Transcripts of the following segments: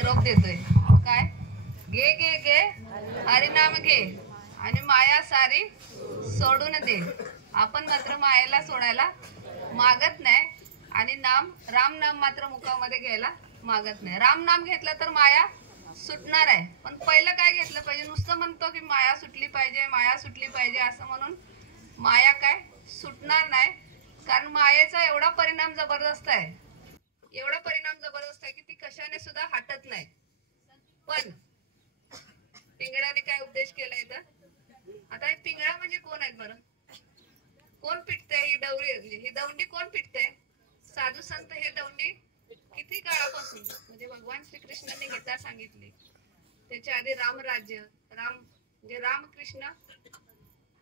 निरोप देतोय काय घे घे घे हरिनाम घे आणि माया सारी सोडून दे. आपण मात्र मायेला सोडायला मागत नाही आणि राम नाम मात्र मुखामध्ये घ्यायला मागत नाही. राम नाम घेतलं तर माया सुटणार आहे. पण पहिलं काय घेतलं पाहिजे? नुसतं म्हणतो की माया सुटली पाहिजे, माया सुटली पाहिजे असं म्हणून माया काय सुटणार नाही. कारण मायेचा एवढा परिणाम जबरदस्त आहे, एवढा परिणाम जबरदस्त आहे की ती कशाने सुद्धा हटत नाही. पण पिंगळाने काय उपदेश केलाय तर आता हे पिंगळा म्हणजे कोण आहेत बरं? कोण पिटतंय ही दौडी? ही दौंडी कोण पिटतंय? साधू संत हे दौंडी किती काळापासून म्हणजे भगवान श्रीकृष्णाने गीता सांगितली, त्याच्या आधी रामराज्य म्हणजे रामकृष्ण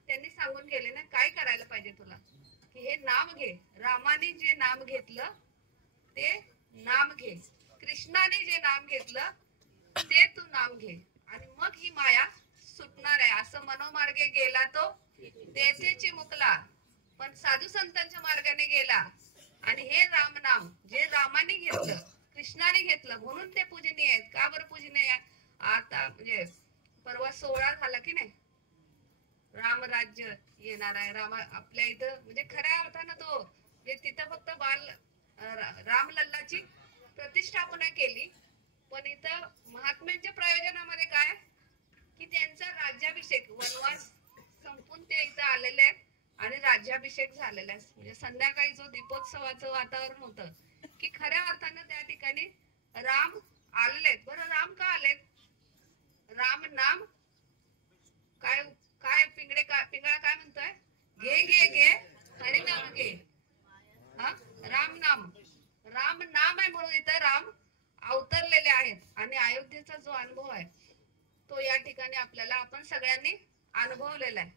त्यांनी सांगून गेले ना काय करायला पाहिजे तुला, की हे नाम घे. रामाने जे नाम घेतलं ते नाम घे, कृष्णाने जे नाम घेतलं ते तू नाम घे आणि मग ही माया सुटणार आहे. असं मनोमार्गे गेला तो तेथेची मुकला. पण साधू संतांच्या मार्गाने गेला आणि हे राम नाम जे रामाने घेतलं, कृष्णाने घेतलं म्हणून ते पूजनीय आहेत. का बरं पूजनीय? आता म्हणजे परवा 16 झाला की नाही, रामराज्य येणार आहे. आपल्या इथं म्हणजे खऱ्या अर्थानं तो जे तिथं फक्त रामलल्लाची प्रतिष्ठापना केली. पण इथं महात्म्यांच्या प्रयोजनामध्ये काय की त्यांचा राज्याभिषेक, वनवास संपून ते इथं आलेले आहेत आणि राज्याभिषेक झालेला आहे. म्हणजे संध्याकाळी जो दीपोत्सवाचं वातावरण होतं की खऱ्या अर्थानं त्या ठिकाणी राम आलेले आहेत. बरं राम का आलेत? राम नाम काय काय पिंगळा काय म्हणतोय? घे घे घे हरिनाम घे. हा राम नाम आहे म्हणून इथं राम अवतरलेले आहेत आणि अयोध्येचा जो अनुभव आहे तो या ठिकाणी आपण सगळ्यांनी अनुभवलेला आहे.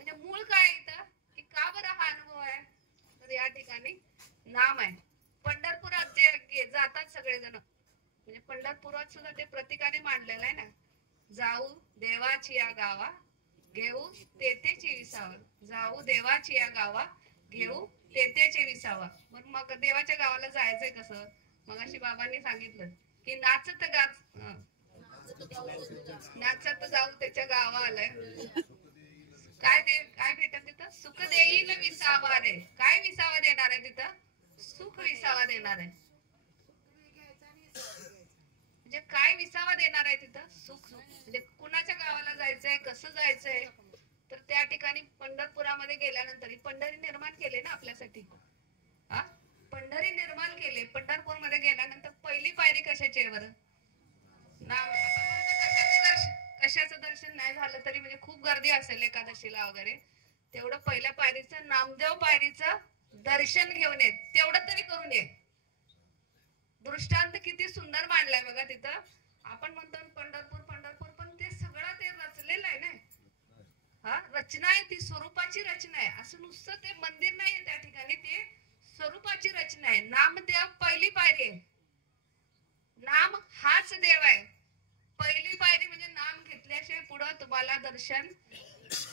म्हणजे मूळ काय इथं की का बरं हा अनुभव आहे तर या ठिकाणी नाम आहे. पंढरपुरात जे जातात सगळेजण, म्हणजे पंढरपुरात सुद्धा ते प्रतीकाने मांडलेलं आहे ना, जाऊ देवाची या गावा घेऊ तेथेची विसावा. जाऊ देवाची या गावा घेऊ तेथेचे विसावा. मग देवाच्या गावाला जायचंय कसं? मग अशी बाबांनी सांगितलं की नाचत जाऊ त्याच्या गावा आलाय. काय भेटत तिथं? सुख देईल विसावा रे. काय विसावा देणार आहे तिथं? सुख विसावा देणार आहे. म्हणजे काय विसावा देणार आहे तिथं? सुख. म्हणजे कुणाच्या गावाला जायचंय, कसं जायचंय तर त्या ठिकाणी पंढरपुरामध्ये गेल्यानंतर पंढरी निर्माण केले ना आपल्यासाठी. हा पंढरी निर्माण केले. पंढरपूरमध्ये गेल्यानंतर पहिली पायरी कशाची आहे बरं? नाम. कशाचं दर्शन नाही झालं तरी म्हणजे खूप गर्दी असेल एकादशीला वगैरे, तेवढं पहिल्या पायरीचं नामदेव पायरीचं दर्शन घेऊन ये, तेवढं तरी करून ये. दृष्टांत किती सुंदर मांडलाय बघा तिथं. आपण म्हणतो पंढरपूर पंढरपूर, पण ते सगळं ते रचलेलं आहे ना. हा रचना आहे ती, स्वरूपाची रचना आहे. असं नुसतं ते मंदिर नाहीये त्या ठिकाणी, ते स्वरूपाची रचना आहे. नामदेव पहिली पायरी आहे. नाम हाच देव आहे. पहिली पायरी म्हणजे नाम घेतल्याशिवाय पुढं तुम्हाला दर्शन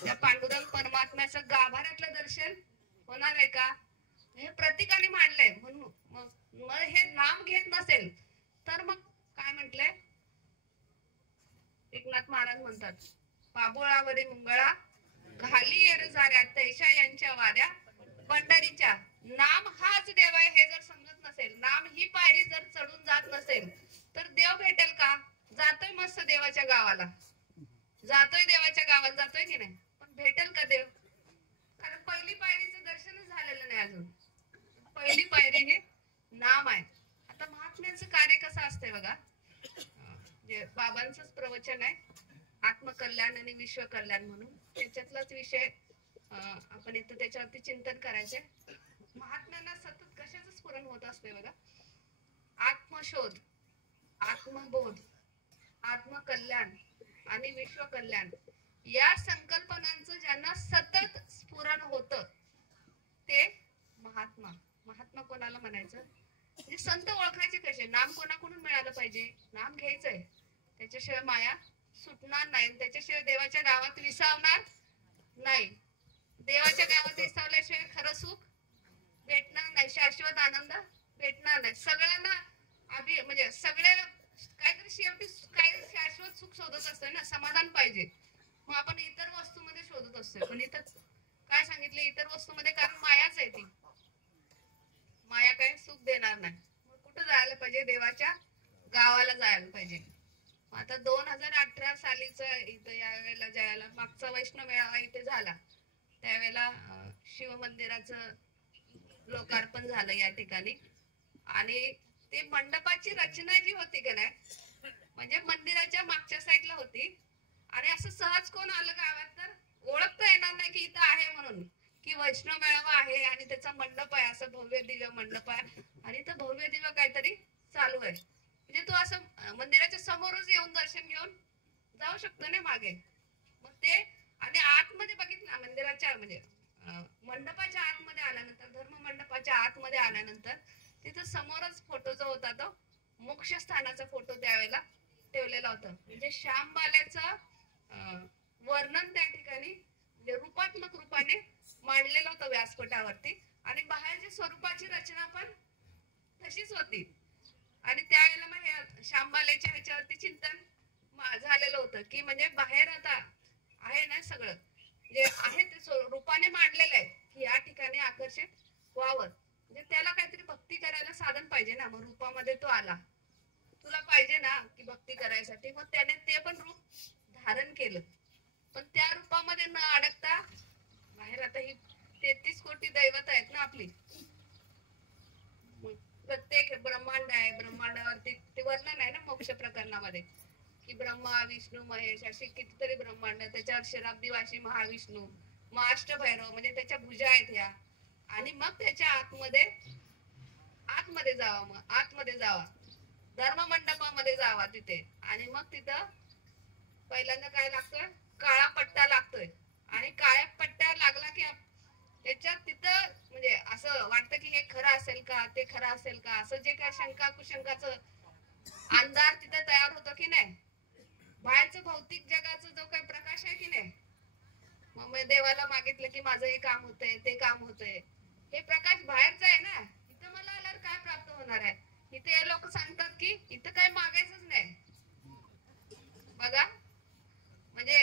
त्या पांडुरंग परमात्म्याचं गाभाऱ्यातलं दर्शन होणार आहे का? हे प्रतीकाने मांडलंय. म्हणून मग हे नाम घेत नसेल तर मग काय म्हंटलंय? एकनाथ महाराज म्हणतात, पाबोळावरी मुंगळा घाली येरझाऱ्या तैशा यांच्या वाऱ्या पंढरीच्या. नाम हाच देव आहे हे जर समजत नसेल, नाम ही पायरी जर चढून जात नसेल तर देव भेटेल का? जातोय मस्त देवाच्या गावाला, जातोय की नाही, पण भेटेल का देव? कारण पहिली पायरीचं दर्शनच झालेलं नाही अजून. पहिली पायरी हे नाम आहे. आता महात्म्यांचं कार्य कसं असतंय बघा. बाबांचंच प्रवचन आहे आत्मकल्याण आणि विश्वकल्याण म्हणून, त्याच्यातलाच विषय आपण इथं त्याच्यावरती चिंतन करायचंय. महात्म्यांना सतत कशाचं स्फुरण होत असते बघा? आत्मशोध, आत्मबोध, आत्मकल्याण आणि विश्वकल्याण या संकल्पनांचं ज्यांना सतत स्फुरण होतं ते महात्मा. महात्मा कोणाला म्हणायचं? म्हणजे संत ओळखायचे कसे? नाम कोणाकडून मिळालं पाहिजे? नाम घ्यायचंय, त्याच्याशिवाय माया सुटणार नाही, त्याच्याशिवाय देवाच्या गावात विसावणार नाही. देवाच्या गावात विसावल्याशिवाय खरं सुख भेटणार नाही, शाश्वत आनंद भेटणार नाही. सगळ्यांना म्हणजे सगळे काहीतरी पाहिजे. मग आपण इतर वस्तूमध्ये शोधत असतोय, पण इथं काय सांगितले, इतर वस्तूमध्ये, कारण मायाच आहे ती. माया काय सुख देणार नाही. मग कुठं जायला पाहिजे, देवाच्या गावाला जायला पाहिजे. आता 2018 सालीच इथं यावेळेला ज्यावेळेला मागचा वैष्णव मेळावा इथे झाला त्यावेळेला शिव मंदिराचं लोकार्पण झालं या ठिकाणी. आणि ते मंडपाची रचना जी होती का नाही, म्हणजे मंदिराच्या मागच्या साईडला होती. आणि असं सहज कोण आलं गावात तर ओळखता येणार नाही की इथं आहे म्हणून, की वैष्णव मेळावा आहे आणि त्याचा मंडप आहे, असं भव्य दिव्य मंडप आहे आणि इथं भव्य दिव्य काहीतरी चालू आहे. म्हणजे तू असं मंदिराच्या समोरच येऊन दर्शन घेऊन जाऊ शकतो ना मागे. मग ते आणि आतमध्ये बघितलं मंदिराच्या म्हणजे मंडपाच्या आतमध्ये आल्यानंतर, धर्म मंडपाच्या आतमध्ये आल्यानंतर तिथं समोरच फोटो जो होता तो मोक्ष स्थानाचा फोटो त्यावेळेला ठेवलेला होता. म्हणजे श्यामबाल्याचं वर्णन त्या ठिकाणी म्हणजे रूपात्मक रूपाने मांडलेलं होतं व्यासपीठावरती. आणि बाहेरच्या स्वरूपाची रचना पण तशीच होती. आणि त्यावेळेला मग हे श्यामबालेच्या ह्याच्यावरती चिंतन झालेलं होतं की म्हणजे बाहेर आता आहे ना सगळं जे आहे ते रूपाने मांडलेलं आहे की या ठिकाणी आकर्षित व्हावं. म्हणजे त्याला काहीतरी भक्ती करायला साधन पाहिजे ना. मग रूपामध्ये तो आला, तुला पाहिजे ना की भक्ती करायसाठी. मग त्याने ते पण रूप धारण केलं. पण त्या रूपामध्ये न अडकता बाहेर आता ही 33 कोटी दैवत आहेत ना आपली. प्रत्येक ब्रह्मांड आहे, ब्रह्मांडावरती ते वर्णन आहे ना मोक्ष प्रकरणामध्ये की ब्रह्मा विष्णू महेश अशी कितीतरी ब्रह्मांड, त्याच्यावर शराब्दीवासी महाविष्णू, मग अष्टभैरव म्हणजे त्याच्या भुजा आहेत ह्या. आणि मग त्याच्या आतमध्ये जावा, मग आतमध्ये जावा, धर्म मंडपामध्ये जावा तिथे. आणि मग तिथं पहिल्यांदा काय लागतोय, काळा पट्टा लागतोय. आणि काळ्या पट्ट्या लागला की त्याच्यात तिथं म्हणजे असं वाटतं की हे खरं असेल का, ते खरं असेल का, असं जे काय शंका कुशंकाचं अंधार तिथं तयार होतो की नाही. बाहेरचं भौतिक जगाचा जो काही प्रकाश आहे की नाही, मग देवाला मागितलं की माझं हे काम होतंय, ते काम होतंय, हे प्रकाश बाहेरचा आहे ना. इथं मला आल्यावर काय प्राप्त होणार आहे. इथे हे लोक सांगतात की इथं काय मागायचंच नाही. बघा म्हणजे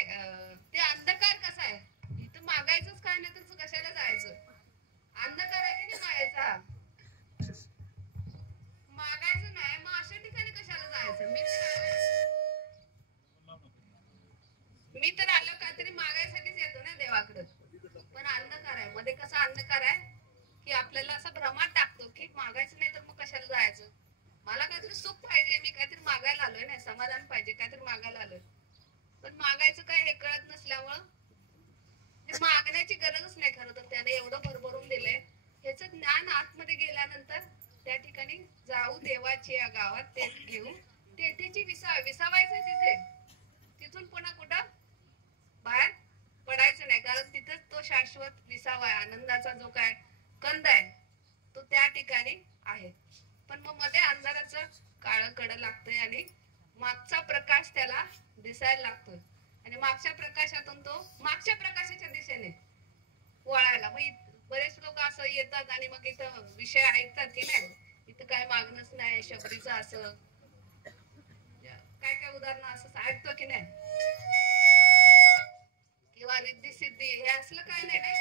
ते अंधकार कसा आहे, इथं मागायचंच काय नाही तर कशाला जायचं. अंधकार आहे की नाही मायाचा, मागायचं नाही मग अशा ठिकाणी कशाला जायचं. मी तर आलो काहीतरी मागायसाठीच येतो ना देवाकडे. पण अंधकार आहे मध्ये. कसा अंधकार आहे की आपल्याला असं भ्रमात टाकतो की मागायचं नाही तर मग कशाला जायचं. मला काहीतरी सुख पाहिजे, मी काहीतरी मागायला आलोय ना, समाधान पाहिजे, काहीतरी मागायला आलोय. पण मागायचं काय हे कळत नसल्यामुळं मागण्याची गरजच नाही. खरं तर त्याने एवढं भरभरून दिलंय, ह्याचं ज्ञान आतमध्ये गेल्यानंतर त्या ठिकाणी जाऊ देवाची या गावात ते घेऊन तेथेची विसावायचं तिथे. तिथून पुन्हा कुठं बाहेर पडायचं नाही, कारण तिथेच तो शाश्वत विसावा आहे. आनंदाचा जो काय कंद आहे तो त्या ठिकाणी आहे. पण मग मध्ये अंधाराचं काळं कड लागतंय आणि मागचा प्रकाश त्याला दिसायला लागतोय. आणि मागच्या प्रकाशातून तो मागच्या प्रकाशाच्या दिशेने वळायला. मग बरेच लोक असं येतात आणि मग इथं विषय ऐकतात की नाही इथं काय मागणंच नाही, शबरीचं असं काय काय उदाहरण असं ऐकतो की नाही, किंवा रिद्धी सिद्धी हे असलं काय नाही नाही.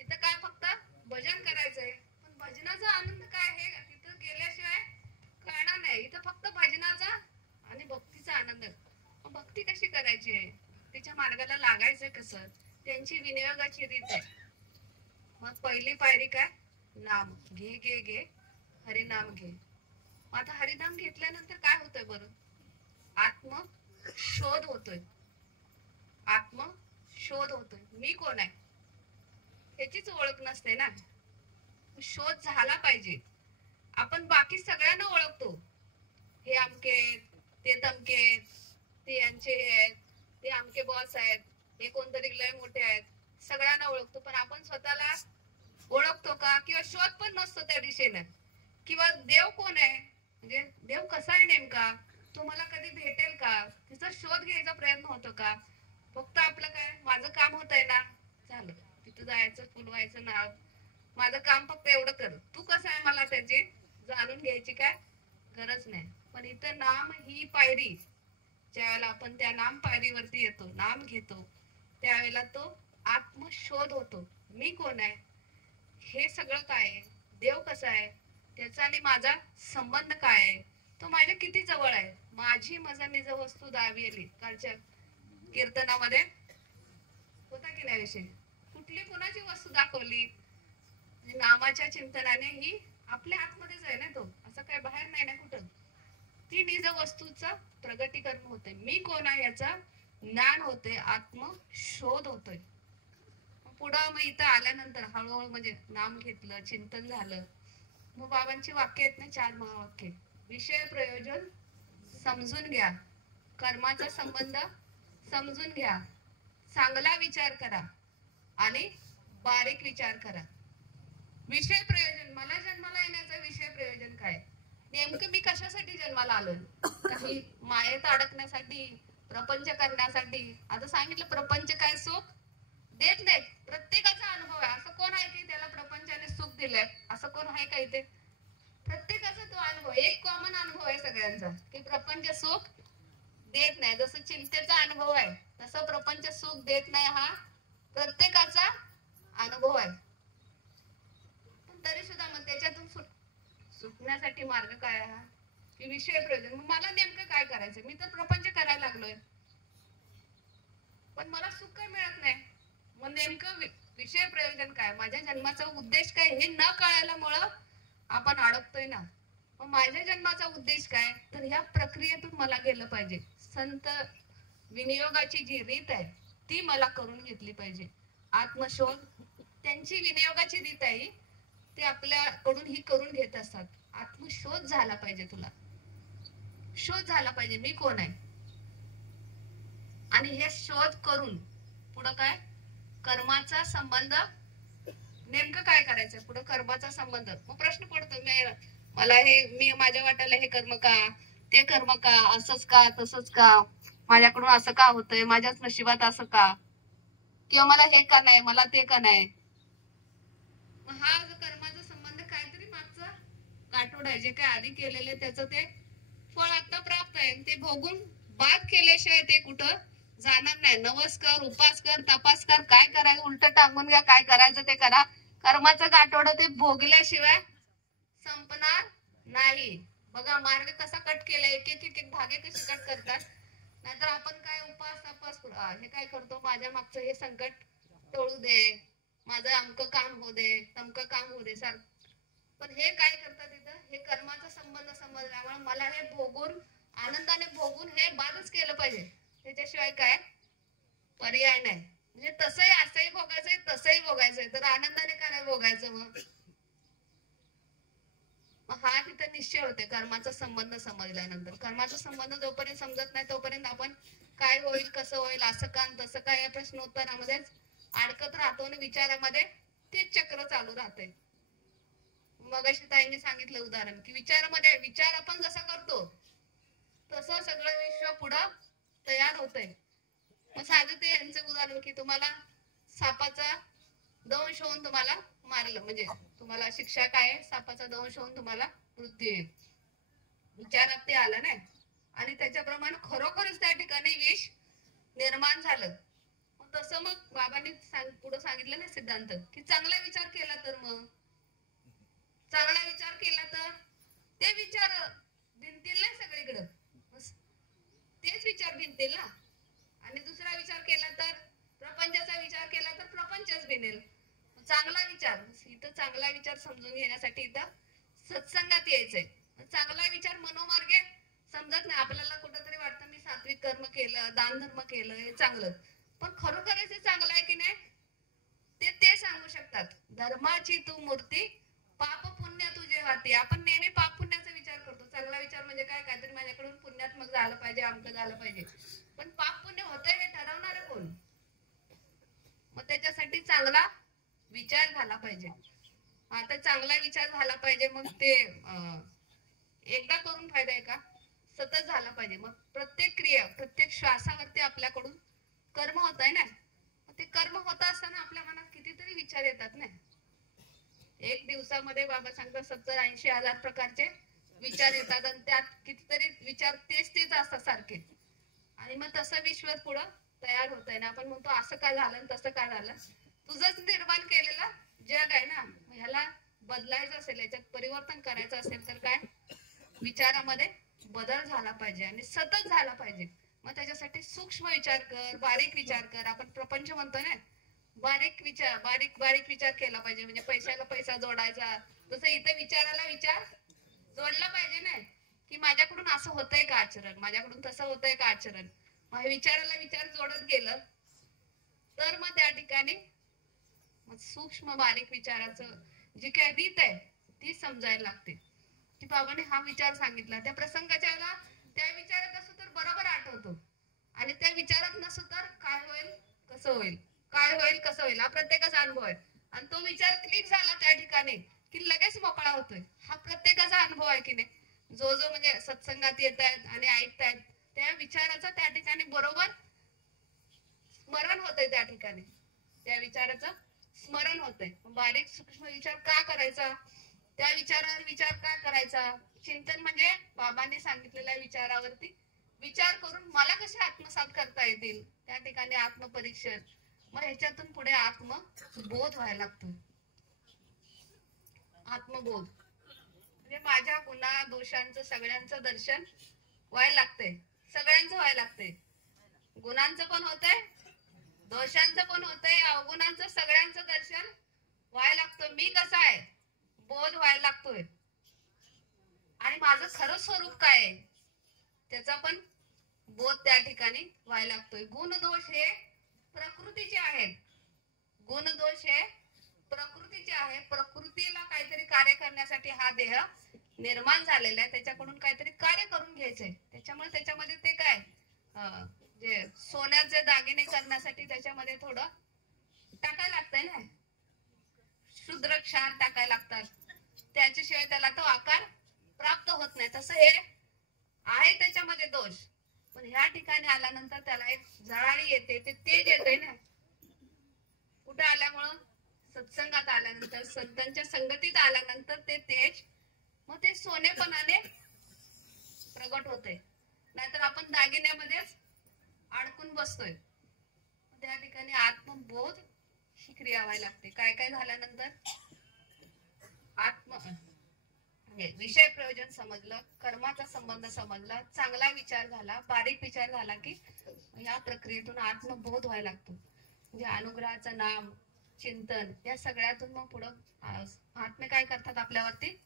इथं काय फक्त भजन करायचंय. पण भजनाचा आनंद काय हे तिथं गेल्याशिवाय कळणार नाही. इथं फक्त भजनाचा आणि भक्तीचा आनंद. भक्ती कशी करायची आहे, तिच्या मार्गाला लागायचं कसं, त्यांची विनियोगाची रीत आहे. मग पहिली पायरी काय, नाम घे घे घे हरिनाम घे. आता हरिनाम घेतल्यानंतर काय होतंय बरं, आत्म शोध होतोय. आत्म शोध होतोय. मी कोण आहे ह्याचीच ओळख नसते ना. शोध झाला पाहिजे. आपण बाकी सगळ्यांना ओळखतो, हे अमके ते तमके, ते यांचे आहेत, ते आमके बॉस आहेत, हे कोणतरी लय मोठे आहेत, सगळ्यांना ओळखतो. पण आपण स्वतःला ओळखतो का, किंवा शोध पण नसतो त्या दिशेने. किंवा देव कोण आहे, म्हणजे देव कसा आहे नेमका, तो मला कधी भेटेल का, तिचा शोध घ्यायचा प्रयत्न होतो का. फक्त आपलं काय, माझं काम होत आहे ना, झालं, तिथं जायचं, फुलवायचं नाव, माझं काम फक्त एवढं कर. तू कसं आहे मला त्याची जाणून घ्यायची काय गरज नाही. पण इथं नाम ही पायरी ज्यावेळेला आपण त्या नाम पायरीवरती येतो, नाम घेतो, त्यावेळेला तो आत्मशोध होतो. मी कोण आहे, हे सगळं काय आहे, देव कसा आहे, त्याचा आणि माझा संबंध काय आहे, तो माझ्या किती जवळ आहे. माझी मज निज वस्तू दाविली कालच्या कीर्तनामध्ये होता की नाही विषय. कुठली कुणाची वस्तू दाखवली, नामाच्या चिंतनाने ही आपल्या आतमध्येच आहे ना, तो असं काय बाहेर नाही ना कुठं. ती निज वस्तूचं प्रगटीकरण होते. मी कोण आहे याचा ज्ञान होते, आत्मशोध होतोय. पुढं मग इथं आल्यानंतर हळूहळू म्हणजे नाम घेतलं, चिंतन झालं. मग बाबांची वाक्य आहेत ना, 4 महावाक्य. विषय प्रयोजन समजून घ्या, कर्माचा संबंध समजून घ्या, चांगला विचार करा आणि बारीक विचार करा. विषय प्रयोजन, मला जन्माला येण्याचं विषय प्रयोजन काय, नेमकं मी कशासाठी जन्माला आलोय. काही मायेत अडकण्यासाठी, प्रपंच करण्यासाठी. आता सांगितलं प्रपंच काय सुख देत नाही. प्रत्येकाचा अनुभव आहे. असं कोण आहे की त्याला प्रपंचाने सुख दिलंय, असं कोण आहे का इथे. प्रत्येकाचा तो अनुभव, एक कॉमन अनुभव आहे सगळ्यांचा, की प्रपंच सुख देत नाही. जसं चिंतेचा अनुभव आहे तसं प्रपंच सुख देत नाही, हा प्रत्येकाचा अनुभव आहे. पण तरी सुद्धा मग त्याच्यातून सुटण्यासाठी मार्ग काय आहे, हा की विषय प्रयोजन. मग मला नेमकं काय करायचं, मी तर प्रपंच करायला लागलोय पण मला सुख काय मिळत नाही. मग नेमकं विषय प्रयोजन काय, माझ्या जन्माचा उद्देश काय, हे न कळायल्यामुळं आपण अडकतोय ना. मग माझ्या जन्माचा उद्देश काय, तर ह्या प्रक्रियेतून मला गेलं पाहिजे. संत विनियोगाची जी रीत आहे ती मला करून घेतली पाहिजे. आत्मशोध त्यांची विनियोगाची रीत आहे, ते आपल्याकडून ही करून घेत असतात. आत्मशोध झाला पाहिजे, तुला शोध झाला पाहिजे मी कोण आहे. आणि हे शोध करून पुढं काय, कर्माचा संबंध, नेमकं काय करायचं पुढं, कर्माचा संबंध. मग प्रश्न पडतो, मला हे, मी माझ्या वाट्याला हे कर्म का, ते कर्म का, असंच का, तसंच का, माझ्याकडून असं का होतंय, माझ्याच नशिबात असं का, किंवा मला हे का नाही, मला ते का नाही. मग हा जो कर्माचा संबंध काहीतरी मागचं गाठोड आहे, जे काय आधी केलेले त्याचं ते फळ आता प्राप्त आहे. ते भोगून बाद केल्याशिवाय ते कुठं जाणार नाही. नवस कर, उपास कर, तपास कर, काय करायचं उलट टांगून घ्या, काय करायचं ते करा. कर्माचं गाठोड ते भोगल्याशिवाय संपणार नाही. बघा मार्ग कसा कट केलाय, एक एक धागे कसे कट करतात. नाहीतर आपण काय उपास तपास हे काय करतो, माझ्या मागचं हे संकट टळू दे, माझं अमकं काम होऊ दे, तमकं काम होऊ दे सर. पण हे काय करतात तिथं, हे कर्माचा संबंध समजल्यामुळे मला हे भोगून, आनंदाने भोगून हे बादच केलं पाहिजे, त्याच्याशिवाय काय पर्याय नाही. म्हणजे तसंही असंही भोगायचंय, तसंही भोगायचंय, तर आनंदाने का नाही भोगायचं. मग हा तिथं निश्चय होते कर्माचा संबंध समजल्यानंतर. कर्माचा संबंध जोपर्यंत समजत नाही तोपर्यंत आपण काय होईल, कसं होईल, असं का तसं काय, या प्रश्न उत्तरामध्येच अडकत राहतो आणि विचारामध्ये तेच चक्र चालू राहते. मगाशी ताईंनी सांगितलं उदाहरण, की विचारामध्ये विचार आपण जसा करतो तसं सगळं विश्व पुढं तयार होतंय. मग साधं ते यांचं उदाहरण, की तुम्हाला सापाचा दंश होऊन तुम्हाला मारलं, म्हणजे तुम्हाला शिक्षा काय, सापाचा दंश होऊन तुम्हाला मृत्यू येईल. विचारात ते आलं नाही आणि त्याच्याप्रमाणे खरोखरच त्या ठिकाणी विष निर्माण झालं. तसं मग बाबांनी पुढे सांगितलं ना सिद्धांत, की चांगला विचार केला तर, मग चांगला विचार केला तर ते विचार भिनतील ना सगळीकडं, तेच विचार भिनतील ना. आणि दुसरा विचार केला तर, प्रपंचाचा विचार केला तर प्रपंचच भिनेल. चांगला विचार, इथं चांगला विचार समजून घेण्यासाठी इथं सत्संगात यायचंय. चांगला विचार मनोमार्गे समजत नाही. आपल्याला कुठंतरी वाटतं मी सात्विक कर्म केलं, दान धर्म केलं, हे चांगलं, पण खरोखरच हे चांगलं आहे की नाही ते सांगू शकतात. धर्माची तू मूर्ती, पाप पुण्य तुझे वाती. आपण नेहमी पाप पुण्याचा विचार करतो. चांगला विचार म्हणजे काय, काहीतरी माझ्याकडून पुण्यात्मक झालं पाहिजे, आमचं झालं पाहिजे. पण पाप पुण्य होतंय हे ठरवणार कोण. मग त्याच्यासाठी चांगला विचार झाला पाहिजे. आता चांगला विचार झाला पाहिजे, मग ते एकदा करून फायदा आहे का, सतत झाला पाहिजे. मग प्रत्येक क्रिया, प्रत्येक श्वासावरती आपल्याकडून कर्म होत आहे ना. ते कर्म होत असताना आपल्या मनात कितीतरी विचार येतात ना. एक दिवसामध्ये बाबा सांगतात 70-80 हजार प्रकारचे विचार येतात आणि त्यात कितीतरी विचार तेच असतात सारखे. आणि मग तसं विश्व पुढं तयार होत आहे ना. आपण म्हणतो असं काय झालं आणि तसं काय झालं. तुझंच निर्माण केलेलं जग आहे ना. ह्याला बदलायचं असेल, याच्यात परिवर्तन करायचं असेल तर काय, विचारामध्ये बदल झाला पाहिजे आणि सतत झाला पाहिजे. मग त्याच्यासाठी सूक्ष्म विचार कर, बारीक विचार कर. आपण प्रपंच म्हणतो ना, बारीक विचार, बारीक बारीक विचार केला पाहिजे. म्हणजे पैशाला पैसा जोडायचा, तसं इथे विचाराला विचार जोडला पाहिजे ना. की माझ्याकडून असं होतंय का आचरण, माझ्याकडून तसं होतंय का आचरण. मग विचाराला विचार जोडत गेलं तर मग त्या ठिकाणी सूक्ष्म बारीक विचाराचं जी काय रीत आहे ती समजायला लागते. की बाबाने हा विचार सांगितला, त्या प्रसंगाच्या वेळेला त्या विचारात असो तर बरोबर आठवतो, आणि त्या विचारात नसो तर काय होईल कसं होईल, काय होईल कसं होईल, हा प्रत्येकाचा अनुभव आहे. आणि तो विचार क्लिक झाला त्या ठिकाणी की लगेच मोकळा होतोय. हा प्रत्येकाचा अनुभव आहे की नाही. जो जो म्हणजे सत्संगात येत आहेत आणि ऐकतायत त्या विचाराचं त्या ठिकाणी बरोबर स्मरण होतंय. त्या ठिकाणी त्या विचाराचं स्मरण होतंय. बारीक सूक्ष्म विचार का करायचा, त्या विचारावर विचार का करायचा. चिंतन म्हणजे बाबांनी सांगितलेल्या विचारावरती विचार करून मला कसे आत्मसात करता येतील, त्या ठिकाणी आत्मपरीक्षण. मग ह्याच्यातून पुढे आत्मबोध व्हायला लागतो. आत्मबोध म्हणजे माझ्या गुन्हा दोषांचं सगळ्यांचं दर्शन व्हायला लागतंय. सगळ्यांचं व्हायला लागतंय. गुणांचं पण होतंय, दोषांचं पण होतंय, अवगुणांचं सगळ्यांचं दर्शन व्हायला लागतं. मी कसा आहे बोध व्हायला लागतोय. आणि माझं खरं स्वरूप काय आहे त्याचा पण बोध त्या ठिकाणी व्हायला लागतोय. गुण दोष हे प्रकृतीचे आहेत. गुण दोष हे प्रकृतीचे आहे. प्रकृतीला काहीतरी कार्य करण्यासाठी हा देह निर्माण झालेला आहे. त्याच्याकडून काहीतरी कार्य करून घ्यायचंय. त्याच्यामुळे त्याच्यामध्ये ते काय जे सोन्याचे दागिने करण्यासाठी त्याच्यामध्ये थोडं टाकायला लागतंय ना, शुद्र क्षार टाकायला लागतात. त्याच्याशिवाय त्याला तो आकार प्राप्त होत नाही. तसं हे आहे त्याच्यामध्ये दोष, पण ह्या ठिकाणी आल्यानंतर त्याला एक झळाळी येते, ते तेज येते ना. कुठे आल्यामुळं सत्संगात आल्यानंतर, संतांच्या संगतीत आल्यानंतर ते तेज मग ते सोनेपणाने प्रगट होते. नाहीतर आपण दागिन्यामध्येच अडकून बसतोय. त्या ठिकाणी आत्मबोध ही क्रिया व्हायला लागते. काय काय झाल्यानंतर आत्म विषय प्रयोजन समजलं, कर्माचा संबंध समजला, चांगला विचार झाला, बारीक विचार झाला की या प्रक्रियेतून आत्मबोध व्हायला लागतो. म्हणजे अनुग्रहाचं नाम चिंतन या सगळ्यातून मग पुढं आत्मे काय करतात, आपल्यावरती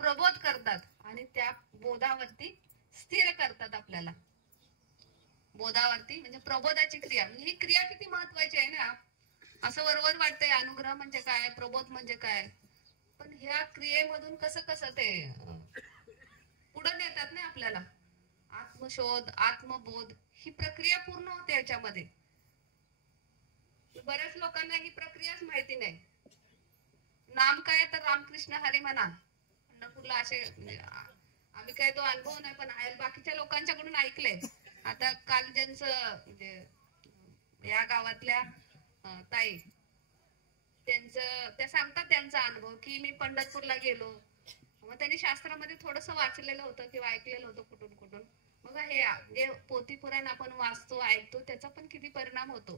प्रबोध करतात आणि त्या बोधावरती स्थिर करतात आपल्याला. बोधावरती म्हणजे प्रबोधाची क्रिया. म्हणजे ही क्रिया किती महत्वाची आहे ना. असं वरवर वाटतंय अनुग्रह म्हणजे काय, प्रबोध म्हणजे काय, पण ह्या क्रियेमधून कसं कसं ते पुढे नेतात ना आपल्याला. आत्मशोध आत्मबोध ही प्रक्रिया पूर्ण होते याच्यामध्ये. बऱ्याच लोकांना ही प्रक्रियाच माहिती नाही. नाम काय तर रामकृष्ण हरी म्हणा, पंढरपूरला असे आम्ही काय तो अनुभव नाही, पण बाकीच्या लोकांच्याकडून ऐकलंय. आता काल ज्यांचं म्हणजे या गावातल्या ताई त्यांचं त्या सांगतात त्यांचा अनुभव की मी पंढरपूरला गेलो. मग त्यांनी शास्त्रामध्ये थोडस वाचलेलं होतं किंवा ऐकलेलं होतं कुठून कुठून. मग हे पोथी पुराण आपण वाचतो ऐकतो त्याचा पण किती परिणाम होतो.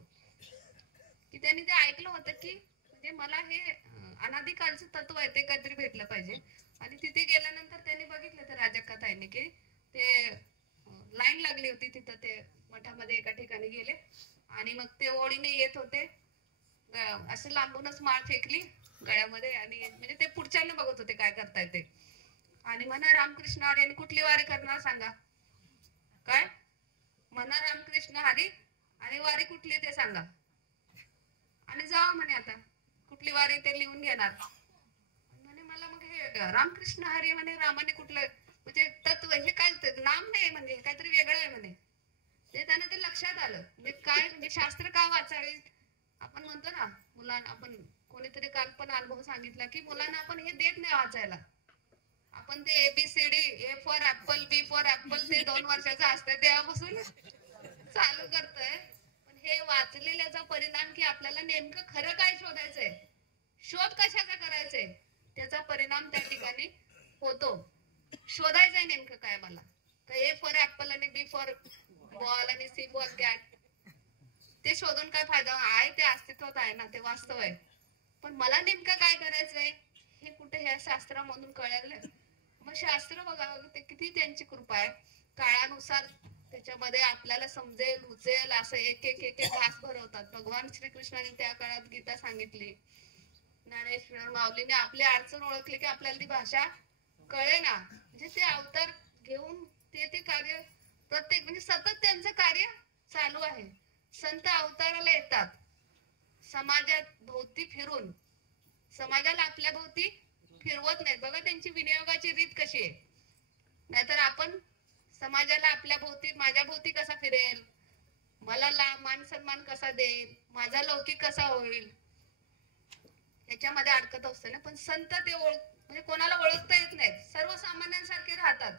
की त्यांनी ते ऐकलं होतं की म्हणजे मला हे अनादिकालचं तत्व आहे ते काहीतरी भेटलं पाहिजे. आणि तिथे गेल्यानंतर त्यांनी बघितलं तर राजक्का ताईंनी की ते लाईन लागली होती तिथं. ते मठामध्ये एका ठिकाणी गेले आणि मग ते ओळीने येत होते, असं लांबूनच माळ फेकली गळ्यामध्ये आणि म्हणजे ते पुढच्यांना बघत होते काय करताय ते. आणि म्हणा रामकृष्ण हरी आणि कुठली वारी करणार सांगा. काय म्हणा रामकृष्ण हरी आणि वारी कुठली ते सांगा. आणि जावा म्हणे आता कुठली वारी ते लिहून घेणार म्हणे. मला मग हे रामकृष्ण हरी म्हणे रामाने कुठलं म्हणजे तत्व हे काय नाम नाही म्हणजे काहीतरी वेगळं आहे म्हणे. ते त्यांना ते लक्षात आलं. म्हणजे काय म्हणजे शास्त्र का वाचावे. आपण म्हणतो ना मुलांना, आपण कोणीतरी काल पण अनुभव सांगितला की मुलांना आपण हे देत नाही वाचायला. आपण ते ABCD A for apple B for apple ते 2 वर्षाचं असतं तेव्हापासून चालू करतोय. पण हे वाचलेल्याचा परिणाम की आपल्याला नेमकं खरं काय शोधायचंय, शोध कशाचा करायचंय त्याचा परिणाम त्या ठिकाणी होतो. शोधायचंय नेमकं काय मला. ए फॉर ऍपल आणि बी फॉर बॉल आणि सी बॉल कॅट ते शोधून काय फायदा आहे, ते अस्तित्वात आहे ना, ते वास्तव आहे. पण मला नेमकं काय करायचंय हे कुठे ह्या शास्त्रामधून कळलं. मग शास्त्र बघा ते किती त्यांची कृपा आहे, काळानुसार त्याच्यामध्ये आपल्याला समजेल उचेल असं एक एक एक एक घास भरवतात. भगवान श्रीकृष्णाने त्या काळात गीता सांगितली, ज्ञानेश्वर माऊलीने आपली अडचण ओळखली की आपल्याला ती भाषा कळे ना. म्हणजे ते अवतार घेऊन ते कार्य प्रत्येक म्हणजे सतत त्यांचं कार्य चालू आहे. संत अवताराला येतात समाजात भोवती फिरून, समाजाला आपल्या भोवती फिरवत नाहीत. बघा त्यांची विनियोगाची रीत कशी आहे. नाहीतर आपण समाजाला आपल्या भोवती माझ्या भोवती कसा फिरेल, मला मान सन्मान कसा देईल, माझा लौकिक कसा होईल, याच्यामध्ये अडकत असतं ना. पण संत ते म्हणजे कोणाला ओळखता येत नाहीत, सर्वसामान्यांसारखे राहतात.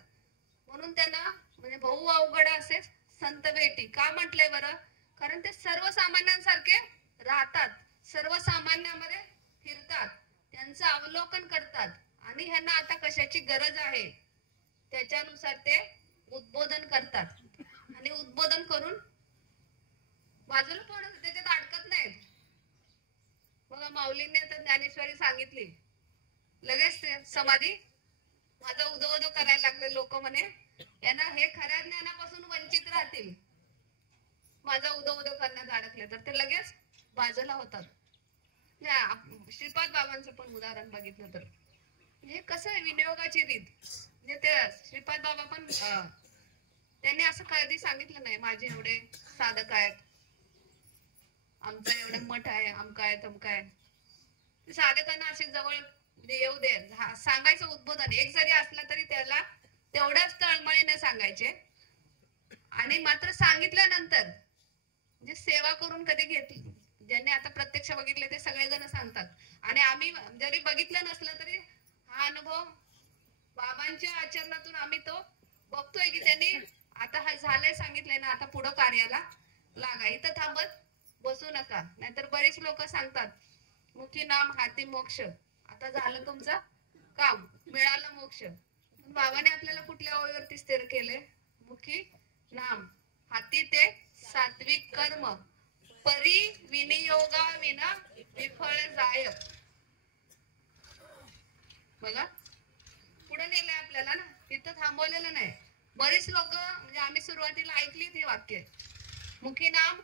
म्हणून त्यांना म्हणजे भाऊ अवघड असे संत भेटी का म्हटलंय बरं, कारण ते सर्वसामान्यांसारखे राहतात, सर्वसामान्यामध्ये फिरतात, त्यांचं अवलोकन करतात आणि ह्यांना आता कशाची गरज आहे त्याच्यानुसार ते उद्बोधन करतात आणि उद्बोधन करून बाजूला पण त्याच्यात अडकत नाहीत. बघा माऊलींनी तर ज्ञानेश्वरी सांगितली, लगेच समाधी माझा उदो उदो करायला लागले लोक म्हणे, यांना हे खऱ्या ज्ञानापासून वंचित राहतील, माझा उदो उदो करण्यात अडकले तर ते लगेच बाजूला होतात. श्रीपाद बाबांचं पण उदाहरण बघितलं तर हे कसं आहे विनियोगाची रीत. म्हणजे ते श्रीपाद बाबा पण त्यांनी असं कधी सांगितलं नाही माझे एवढे साधक आहेत, आमचा एवढं मठ आहे, आमका आहे तमका आहे. साधकांना असे जवळ येऊ दे, सांगायचं उद्बोधन एक जरी असला तरी त्याला तेवढ्याच तळमळीने सांगायचे. आणि मात्र सांगितल्यानंतर म्हणजे सेवा करून कधी घेतली, ज्यांनी आता प्रत्यक्ष बघितले ते सगळेजण सांगतात. आणि आम्ही जरी बघितलं नसलं तरी हा अनुभव बाबांच्या आचरणातून आम्ही तो बघतोय की त्यांनी आता हा झालंय सांगितलंय ना, आता पुढं कार्याला लागा, इथं थांबत बसू नका. नाहीतर बरीच लोक सांगतात मुखी नाम हाती मोक्ष, आता झालं तुमचं काम, मिळालं मोक्ष. बाबाने आपल्याला कुठल्या ओळीवरती स्थिर केले, मुखी नाम हाती ते सात्विक कर्म, परी विनियोगा विना विफळ जाय. बघा पुढे नेलंय आपल्याला ना, तिथं थांबवलेलं नाही. बरीच लोक म्हणजे आम्ही सुरुवातीला ऐकली ही वाक्य, मुखी नाम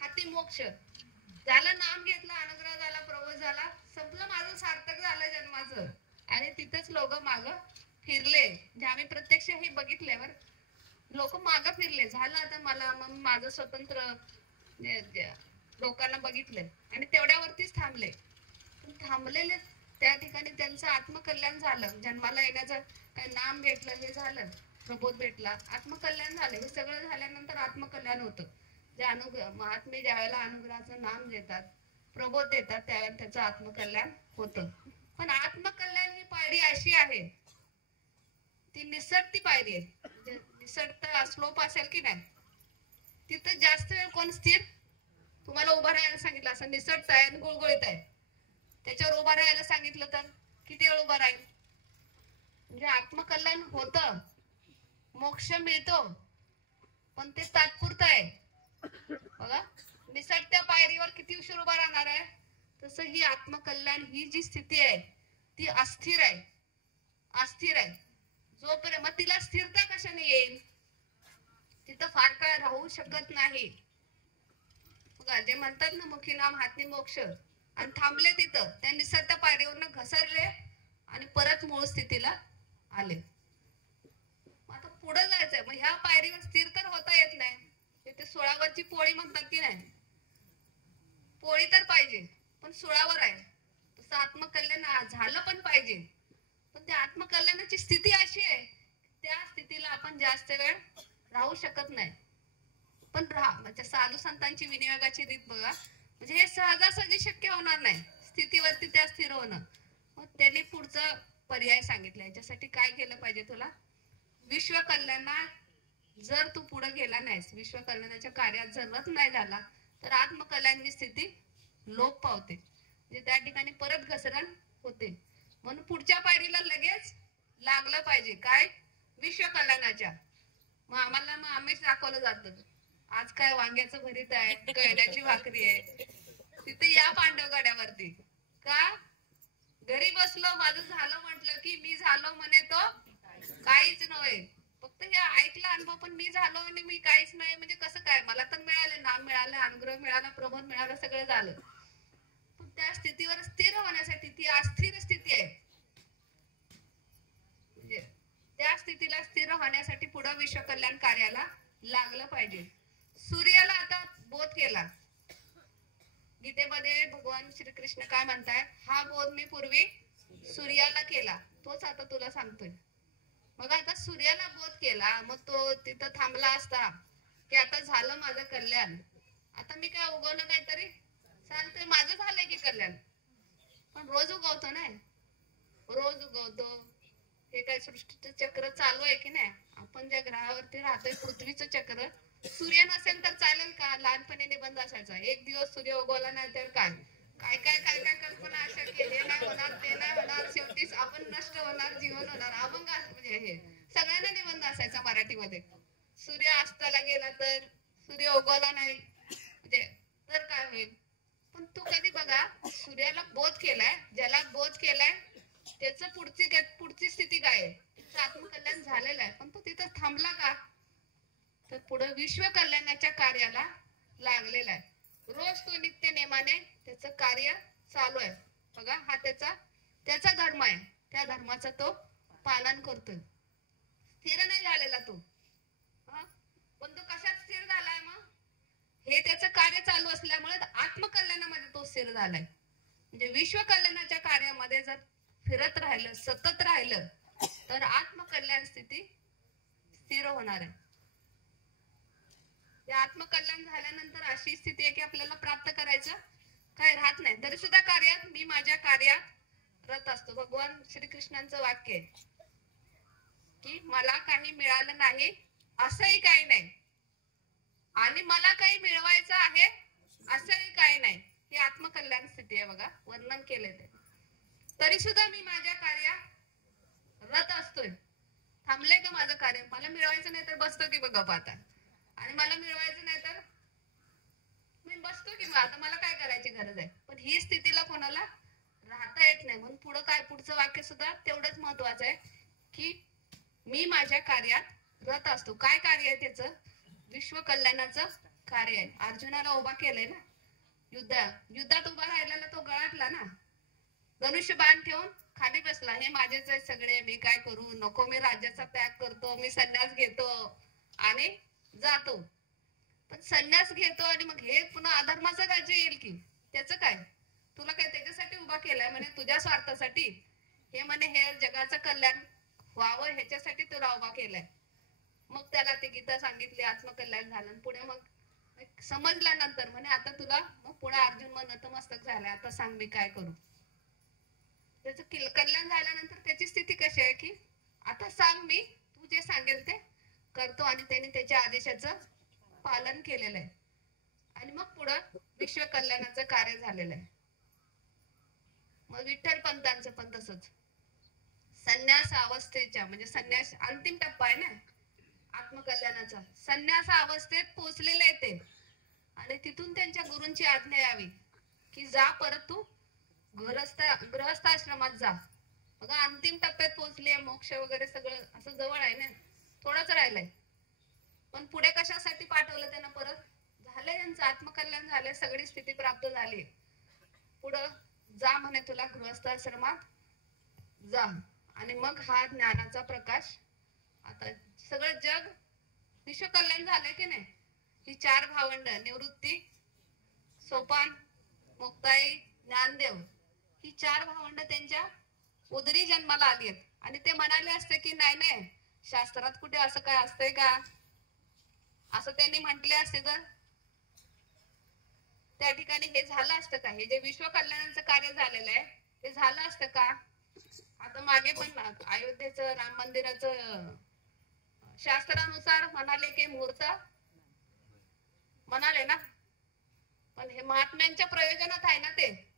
हाती मोक्ष, झालं नाम घेतलं, अनुग्रह झाला, प्रबोध झाला, संपलं, माझं सार्थक झालं जन्माचं. आणि तिथेच लोक माग फिरले. म्हणजे आम्ही प्रत्यक्ष हे बघितल्यावर लोक माग फिरले, झालं आता मला मग माझं स्वतंत्र लोकांना बघितलंय आणि तेवढ्यावरतीच थांबले. थांबलेले त्या ठिकाणी त्यांचं आत्मकल्याण झालं, जन्माला येण्याचं काही नाम भेटलं, हे झालं, प्रबोध भेटला, आत्मकल्याण झालं. हे सगळं झाल्यानंतर आत्मकल्याण होतं. जे महात्मे ज्या वेळेला अनुग्रहाचं नाम देतात, प्रबोध देतात, त्यावेळेला त्याचं आत्मकल्याण होतं. पण आत्मकल्याण ही पायरी अशी आहे, ती निसटती पायरी आहे. म्हणजे निसटता स्लोप असेल की नाही, तिथं जास्त वेळ कोण स्थिर, तुम्हाला उभं राहायला सांगितलं असं निसटत आहे आणि गुळगुळीत आहे, त्याच्यावर उभं राहायला सांगितलं तर किती वेळ उभं राहील. म्हणजे आत्मकल्याण होतं, मोक्ष मिळतो, पण ते तात्पुरतं आहे. बघा निसटत्या पायरीवर किती उशीर उभा राहणार आहे, तसं ही आत्मकल्याण ही जी स्थिती आहे ती अस्थिर आहे, अस्थिर आहे. जोपर्यंत मग तिला स्थिरता कशाने येईल, तिथं फार काळ राहू शकत नाही. बघा जे म्हणतात ना मुखी नाम हाती मोक्ष, आणि थांबले तिथं, त्या निसटत्या पायरीवरनं घसरले आणि परत मूळ स्थितीला आले. आता पुढे जायचंय, मग ह्या पायरीवर स्थिर तर होता येत नाही. ते सुळावरची पोळी म्हणतात की नाही, पोळी तर पाहिजे पण सुळावर आहे, तसं आत्मकल्याण झालं पण पाहिजे. पण त्या आत्मकल्याणाची स्थिती अशी आहे, त्या स्थितीला आपण जास्त वेळ राहू शकत नाही. पण म्हणजे साधू संतांची विनियोगाची रीत बघा, म्हणजे हे सहजासहजी शक्य होणार नाही, स्थितीवरती त्या स्थिर होणं. मग त्यांनी पुढचा पर्याय सांगितला, याच्यासाठी काय केलं पाहिजे तुला, विश्व कल्याणात जर तू पुढे गेला नाहीस, विश्व कल्याणाच्या कार्यात जर रत नाही झाला तर आत्मकल्याणची स्थिती लोप पावते, म्हणजे त्या ठिकाणी परत घसरण होते. म्हणून पुढच्या पायरीला लगेच लागलं पाहिजे, काय, विश्व कल्याणाच्या. मग आम्ही आमिष दाखवलं जातं. आज काय वांग्याचं भरीत आहे, कैऱ्याची भाकरी आहे. तिथे या पांडवगडावरती का घरी बसलो माझं झालं म्हटलं की मी झालो म्हणे तो काहीच नव्हे. फक्त हे ऐकलं अनुभव, पण मी झालो आणि मी काहीच नाही म्हणजे कसं काय? मला तर मिळाले, नाम मिळालं, अनुग्रह मिळाला, प्रबोध मिळालं, सगळं झालं. पण त्या स्थितीवर स्थिर होण्यासाठी ती अस्थिर स्थिती आहे. म्हणजे त्या स्थितीला स्थिर होण्यासाठी पुढे विश्व कल्याण कार्याला लागलं पाहिजे. सूर्याला आता बोध केला. गीतेमध्ये भगवान श्रीकृष्ण काय म्हणताय? हा बोध मी पूर्वी सूर्याला केला, तोच आता तुला सांगतोय. मग आता सूर्याला बोध केला, मग तो तिथं थांबला असता की आता झालं माझं कल्याण, आता मी काय उगवलं नाही तरी चालतंय, माझं झालंय की कल्याण. पण रोज उगवतो नाही, रोज उगवतो. हे काय सृष्टीचं चक्र चालू आहे की नाही? आपण ज्या ग्रहावरती राहतोय पृथ्वीचं चक्र, सूर्य नसेल तर चालेल का? लहानपणी निबंध असायचा, एक दिवस सूर्य उगवला नाही तर काय काय काय काय काय कल्पना अशा की हे नाही होणार, ते नाही होणार, शेवटीच आपण नष्ट होणार, जीवन होणार, अभंग म्हणजे हे सगळ्यांना निबंध असायचा मराठीमध्ये. सूर्य अस्ताला गेला तर, सूर्य उगवला नाही म्हणजे तर काय होईल? पण तू कधी बघा, सूर्याला बोध केलाय, ज्याला बोध केलाय त्याच पुढची स्थिती काय आहे? त्याचं आत्मकल्याण झालेलं आहे, पण तो तिथं थांबला का? तर पुढे विश्व कल्याणाच्या कार्याला लागलेला आहे. रोज तो नित्य नेमाने त्याचं कार्य चालू आहे. बघा, हा त्याचा धर्म आहे, त्या धर्माचा तो पालन करतोय. स्थिर नाही झालेला तो, पण तो कशात स्थिर झालाय? मग हे त्याचं कार्य चालू असल्यामुळे आत्मकल्याणामध्ये तो स्थिर झालाय. म्हणजे विश्व कल्याणाच्या कार्यामध्ये जर फिरत राहिलं, सतत राहिलं, तर आत्मकल्याण स्थिती स्थिर होणार आहे. आत्मकल्याण झाल्यानंतर अशी स्थिती आहे की आपल्याला प्राप्त करायचं काय राहत नाही, तरी सुद्धा कार्यात मी माझ्या कार्यात रत असतो. भगवान श्रीकृष्णांचं वाक्य आहे की मला काही मिळालं नाही असंही काही नाही आणि मला काही मिळवायचं आहे असंही काही नाही. ही आत्मकल्याण स्थिती आहे. बघा, वर्णन केले ते. तरी सुद्धा मी माझ्या कार्यात रत असतोय. थांबले का माझं कार्य? मला मिळवायचं नाही तर बसतो की बघा आता, आणि मला मिळवायचं नाही तर मी बसतो की, आता मला काय करायची गरज आहे? पण ही स्थितीला कोणाला राहता येत नाही. म्हणून पुढं काय, पुढचं वाक्य सुद्धा तेवढंच महत्वाचं आहे की मी माझ्या कार्यात रत असतो. काय कार्य आहे त्याचं? विश्व कल्याणाचं कार्य आहे. अर्जुनाला उभा केलंय ना युद्धात उभा राहिलेला तो गळाटला ना, धनुष्य बाण ठेवून खाली बसला. हे माझेच आहे सगळे, मी काय करू नको, मी राज्याचा त्याग करतो, मी संन्यास घेतो आणि जातो. पण संन्यास घेतो आणि मग हे पुन्हा अधर्माचं राज्य येईल की, त्याचं काय? तुला काय त्याच्यासाठी उभा केलाय म्हणे? तुझ्या स्वार्थासाठी? हे म्हणे हे जगाचं कल्याण व्हावं ह्याच्यासाठी तुला उभा केलाय. मग त्याला ते गीता सांगितली, आत्मकल्याण झालं. पुढे मग समजल्यानंतर म्हणे आता तुला, मग पुढे अर्जुन मग नतमस्तक झालाय, आता सांग मी काय करू? त्याचं कल्याण झाल्यानंतर त्याची स्थिती कशी आहे की आता सांग, मी तू जे सांगेल ते करतो. आणि त्याने त्याच्या आदेशाचं पालन केलेलं आहे. आणि मग पुढं विश्व कल्याणाचं कार्य झालेलं आहे. मग विठ्ठल पंतांचं पण तसंच, संन्यास अवस्थेच्या म्हणजे संन्यास अंतिम टप्पा आहे ना आत्मकल्याणाचा. संन्यास अवस्थेत पोहोचलेले आहे ते, आणि तिथून त्यांच्या गुरूंची आज्ञा यावी की जा परत तू गृहस्थाश्रमात जा. बघा, अंतिम टप्प्यात पोहोचले, मोक्ष वगैरे सगळं असं जवळ आहे ना, थोडंच राहिलंय. पण पुढे कशासाठी पाठवलं त्यांना? परत झालंय त्यांचं आत्मकल्याण झालंय, सगळी स्थिती प्राप्त झाली, पुढं जा म्हणे तुला गृहस्थाश्रमात जा. आणि मग हा ज्ञानाचा प्रकाश, आता सगळं जग विश्व कल्याण झालंय की नाही? ही चार भावंड, निवृत्ती, सोपान, मुक्ताई, ज्ञानदेव, ही चार भावंड त्यांच्या उदरी जन्माला आली आहेत. आणि ते म्हणाले असते की नाही नाही, शास्त्रात कुठे असं काय असतंय का? असं त्यांनी म्हटले असते तर त्या ठिकाणी हे झालं असतं का? हे जे विश्व कल्याणाचं कार्य झालेलं आहे ते झालं असतं का? आता मागे पण अयोध्येचं राम मंदिराचं शास्त्रानुसार म्हणाले की मुहूर्त म्हणाले ना, पण हे महात्म्यांच्या प्रयोजनात आहे ना, ते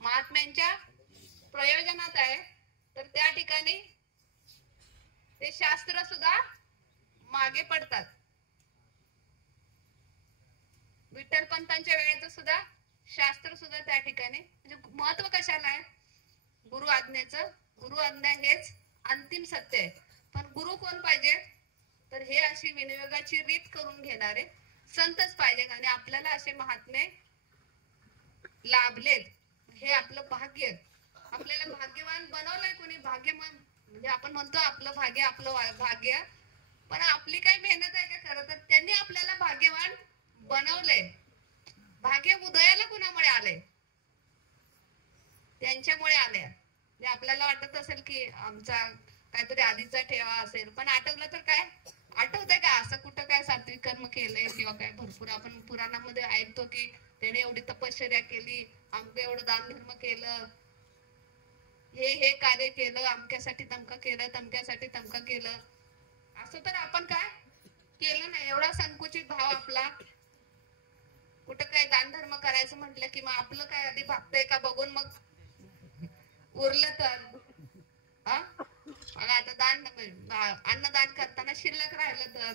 महात्म्यांच्या प्रयोजनात आहे. तर त्या ठिकाणी ते शास्त्र सुद्धा मागे पडतात. विठ्ठलपंतांच्या वेळेचं सुद्धा शास्त्र सुद्धा त्या ठिकाणी म्हणजे महत्व कशाला आहे? गुरु आज्ञेचं. गुरु आज्ञा हेच अंतिम सत्य आहे. पण गुरु कोण पाहिजे? तर हे अशी विनियोगाची रीत करून घेणारे संतच पाहिजे. आणि आपल्याला असे महात्मे लाभलेत हे आपलं भाग्य. आपल्याला भाग्यवान बनवलंय कोणी? भाग्यवान म्हणजे आपण म्हणतो आपलं भाग्य आपलं भाग्य, पण आपली काही मेहनत आहे का? खरं तर त्यांनी आपल्याला भाग्यवान बनवलंय. भाग्य उदयाला कुणामुळे आले? त्यांच्यामुळे आले. म्हणजे आपल्याला वाटत असेल की आमचा काहीतरी आधीचा ठेवा असेल, पण आठवलं तर काय आठवतंय का असं कुठं काय सात्विक कर्म केलंय किंवा काय? भरपूर आपण पुराणामध्ये ऐकतो की त्याने एवढी तपश्चर्या केली, आमचं एवढं दान धर्म केलं, हे कार्य केलं, अमक्यासाठी तमका केलं, तमक्यासाठी तमका केलं. असं तर आपण काय केलं नाही. एवढा संकुचित भाव आपला. कुठं काय दान धर्म करायचं म्हटलं की मग आपलं काय आधी भागतंय का बघून मग उरलं तर आता अन्नदान करताना शिल्लक राहिलं तर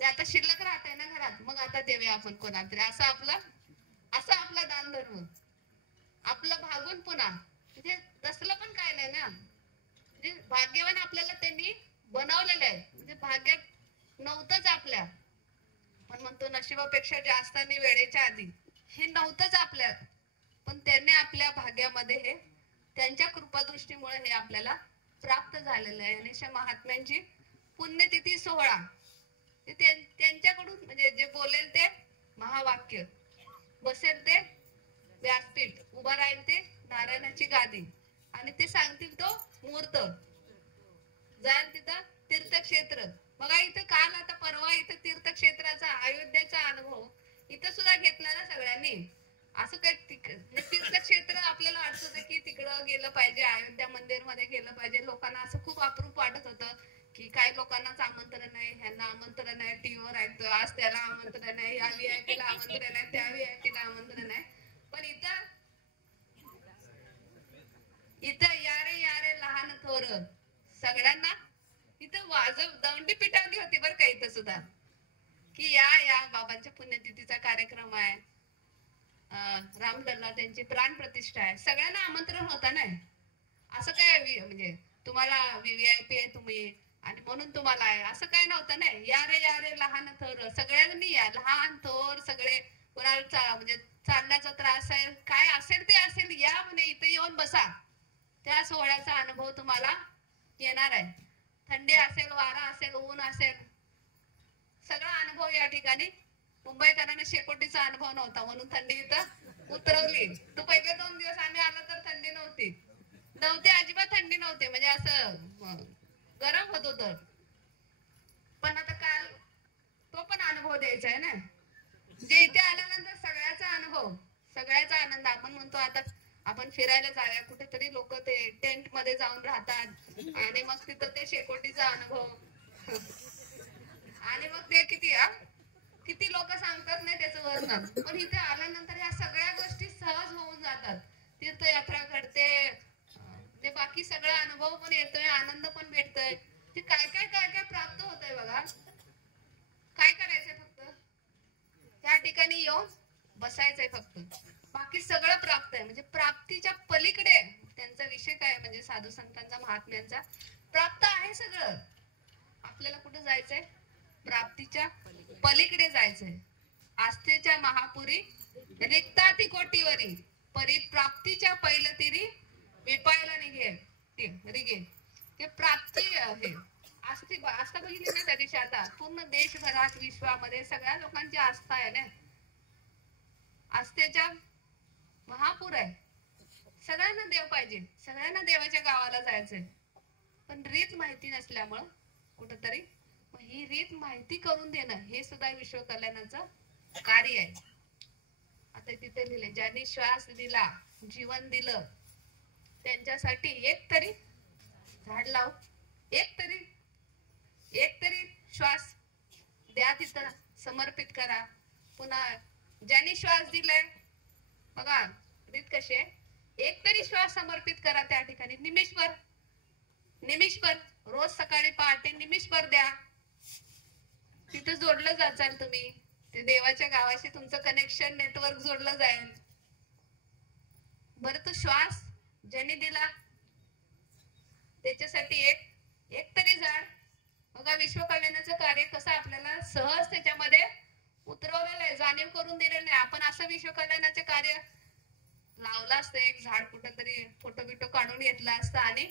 ते आता शिल्लक राहतंय ना घरात, मग आता देऊया आपण कोणाला तरी. असं आपला दान धर्म आपलं भागून पुन्हा म्हणजे तसलं पण काय नाही ना. म्हणजे भाग्यवान आपल्याला त्यांनी बनवलेलं आहे. म्हणजे भाग्यात नव्हतंच आपल्या, पण म्हणतो नशिबापेक्षा जास्त आणि वेळेच्या आधी हे नव्हतंच आपल्या, पण त्यांनी आपल्या भाग्यामध्ये हे त्यांच्या कृपादृष्टीमुळे हे आपल्याला प्राप्त झालेलं आहे. आणि अशा महात्म्यांची पुण्यतिथी 16 त्यांच्याकडून म्हणजे जे बोलेल ते महावाक्य, बसेल ते व्यासपीठ, उभा राहील ते नारायणाची गादी, आणि ते सांगतील तो मूर्त, जाल तिथं तीर्थक्षेत्र. बघा इथं काल आता परवा इथं तीर्थक्षेत्राचा अयोध्येचा अनुभव इथं सुद्धा घेतला ना सगळ्यांनी. असं काय तीर्थक्षेत्र आपल्याला वाटत की तिकडं गेलं पाहिजे, अयोध्या मंदिर मध्ये गेलं पाहिजे. लोकांना असं खूप अप्रूप वाटत होतं की काही लोकांनाच आमंत्रण नाही, ह्यांना आमंत्रण आहे, टीव्हीवर ऐकतो आज त्याला आमंत्रण आहे, या व्हीआयपीला आमंत्रण आहे, त्या व्हीआयपीला आमंत्रण आहे. पण इथं या रे लहान थोर सगळ्यांना इथं वाजव दौंडी पिटावली होती बरं का इथं सुद्धा, की या बाबांच्या पुण्यतिथीचा कार्यक्रम आहे, रामलल्ला त्यांची प्राण प्रतिष्ठा आहे. सगळ्यांना आमंत्रण होतं ना. असं काय म्हणजे तुम्हाला व्हीआयपी आहे तुम्ही आणि म्हणून तुम्हाला आहे असं काय नव्हतं ना. या रे लहान थोर सगळ्यांनी या, लहान थोर सगळे. कोणाला म्हणजे चालण्याचा त्रास आहे काय असेल ते असेल, या म्हणे इथं येऊन बसा. त्या सोहळ्याचा अनुभव तुम्हाला येणार आहे. थंडी असेल, वारा असेल, ऊन असेल, सगळा अनुभव या ठिकाणी. मुंबईकरांना शेकोटीचा अनुभव नव्हता म्हणून थंडी इथं उतरवली. तो पहिले 2 दिवस आम्ही आलो तर थंडी नव्हती, अजिबात थंडी नव्हती, म्हणजे असं गरम होत होतं. पण आता काल तो पण अनुभव द्यायचा आहे ना. जे इथे आल्यानंतर सगळ्याचा अनुभव, सगळ्याचा आनंद. आपण म्हणतो आता आपण फिरायला जाऊया कुठेतरी, लोक ते टेंट मध्ये जाऊन राहतात आणि मग तिथं ते शेकोटीचा अनुभव आणि मग ते किती लोक सांगतात नाही त्याचं वर्णन. पण इथे आल्यानंतर ह्या सगळ्या गोष्टी सहज होऊन जातात. तीर्थयात्रा घडते, ते बाकी सगळा अनुभव पण येतोय, आनंद पण भेटतोय. ते काय प्राप्त होतंय बघा. काय करायचंय? फक्त त्या ठिकाणी येऊन बसायचंय फक्त, बाकी सगळं प्राप्त आहे. म्हणजे प्राप्तीच्या पलीकडे त्यांचा विषय काय म्हणजे साधू संतांचा महात्म्यांचा प्राप्त आहे सगळं. आपल्याला कुठे जायचंय? प्राप्तीच्या पलीकडे जायचंय. आस्थेच्या महापुरी रिक्ताती कोटीवरी परिप्राप्तीच्या पैलतीरी विपायला निघेल रिगे. ते प्राप्ती आहे. आस्था बघितली ना त्या दिवशी. आता पूर्ण देशभरात विश्वामध्ये सगळ्या लोकांची आस्था आहे ना. आस्थेच्या महापूर आहे. सगळ्यांना देव पाहिजे, सगळ्यांना देवाच्या गावाला जायचंय. पण रीत माहिती नसल्यामुळं कुठंतरी ही रीत माहिती करून देणं हे सुद्धा विश्व कल्याणाचं कार्य आहे. आता तिथे लिहिले, ज्यांनी श्वास दिला, जीवन दिलं, त्यांच्यासाठी एक तरी झाड लाव, एक तरी श्वास द्या, तिथं समर्पित करा. पुन्हा ज्यांनी श्वास दिलाय बघा रीत कशी आहे, एक तरी श्वास समर्पित करा त्या ठिकाणी. निमिषभर रोज सकाळी पहाटे निमिषभर द्या. तिथं जोडलं जाचाल तुम्ही. ते देवाच्या गावाशी तुमचं कनेक्शन नेटवर्क जोडलं जाईल. बरं तो श्वास ज्यांनी दिला त्याच्यासाठी एक तरी झाड. बघा विश्व कल्याणाचं कार्य कसं आपल्याला सहज त्याच्यामध्ये उतरवलेलं आहे, जाणीव करून दिलेलं नाही. आपण असं विश्व कल्याणाचे कार्य लावलं असतं, एक झाड कुठंतरी फोटो बिटो काढून घेतला असता आणि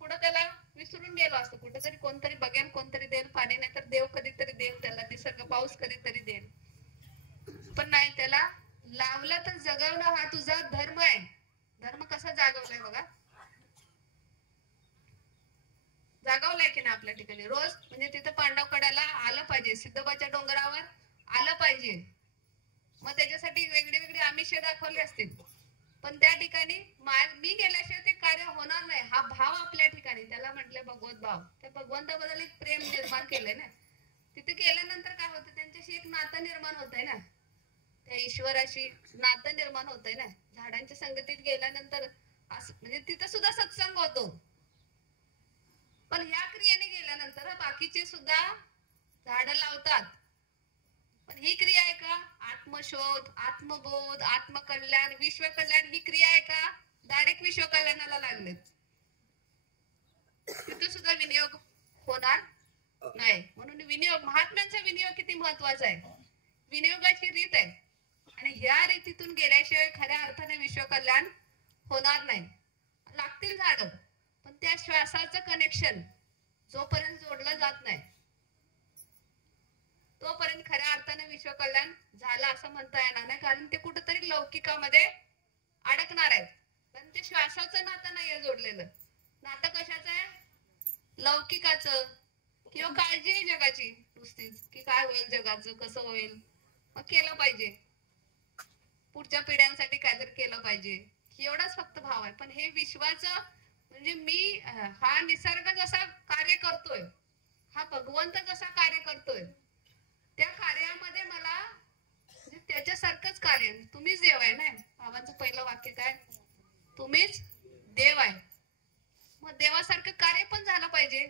पुढे त्याला विसरून गेलो असतो. कुठेतरी कोणतरी बघेल, कोणतरी देईल पाणी, नाही तर देव कधीतरी देईल त्याला, निसर्ग पाऊस कधीतरी देईल. पण नाही, त्याला लावलं तर जगवणं हा तुझा धर्म आहे. धर्म कसा जागवलाय बघा, जागवलाय की ना आपल्या ठिकाणी रोज. म्हणजे तिथं पांडवकड्याला आलं पाहिजे, सिद्धोबाच्या डोंगरावर आलं पाहिजे. मग त्याच्यासाठी वेगळी वेगळी आमिषे दाखवली असतील, पण त्या ठिकाणी मी गेल्याशिवाय ते कार्य होणार नाही. हा भाव आपल्या ठिकाणी, त्याला म्हटले भगवत भाव. त्या भगवंताबद्दल एक प्रेम निर्माण केलंय ना. तिथे गेल्यानंतर काय होतं, त्यांच्याशी एक नातं निर्माण होत आहे ना, त्या ईश्वराशी नातं निर्माण होत आहे ना. झाडांच्या संगतीत गेल्यानंतर असं म्हणजे तिथं सुद्धा सत्संग होतो. पण ह्या क्रियेने गेल्यानंतर बाकीचे सुद्धा झाड लावतात. पण ही क्रिया आहे का? आत्मशोध, आत्मबोध, आत्मकल्याण, विश्व कल्याण ही क्रिया आहे का? डायरेक्ट विश्व कल्याणाला लागलेत. तिथे सुद्धा विनियोग होणार नाही. म्हणून विनियोग, महात्म्यांचा विनियोग किती महत्वाचा आहे. विनियोगाची रीत आहे आणि ह्या रीतीतून गेल्याशिवाय खऱ्या अर्थाने विश्व कल्याण होणार नाही. लागतील झाड, पण त्या श्वासाचं कनेक्शन जोपर्यंत जोडलं जात नाही तोपर्यंत खऱ्या अर्थाने विश्व कल्याण झालं असं म्हणता येणार नाही. कारण ते कुठेतरी लौकिकामध्ये अडकणार आहेत. पण ते श्वासाचं नातं नाहीये जोडलेलं. नातं कशाचं आहे? लौकिकाचं, किंवा काळजी आहे जगाची नुसतीच, की काय होईल जगाचं, कसं होईल, मग केलं पाहिजे, पुढच्या पिढ्यांसाठी काहीतरी केलं पाहिजे, एवढाच फक्त भाव आहे. पण हे विश्वाचं म्हणजे मी हा निसर्ग जसा कार्य करतोय, हा भगवंत जसा कार्य करतोय, त्या कार्यामध्ये मला म्हणजे त्याच्यासारखंच कार्य. तुम्हीच देव आहे ना. बाबांचं पहिलं वाक्य काय? तुम्हीच देव आहे. मग देवासारखं कार्य पण झालं पाहिजे.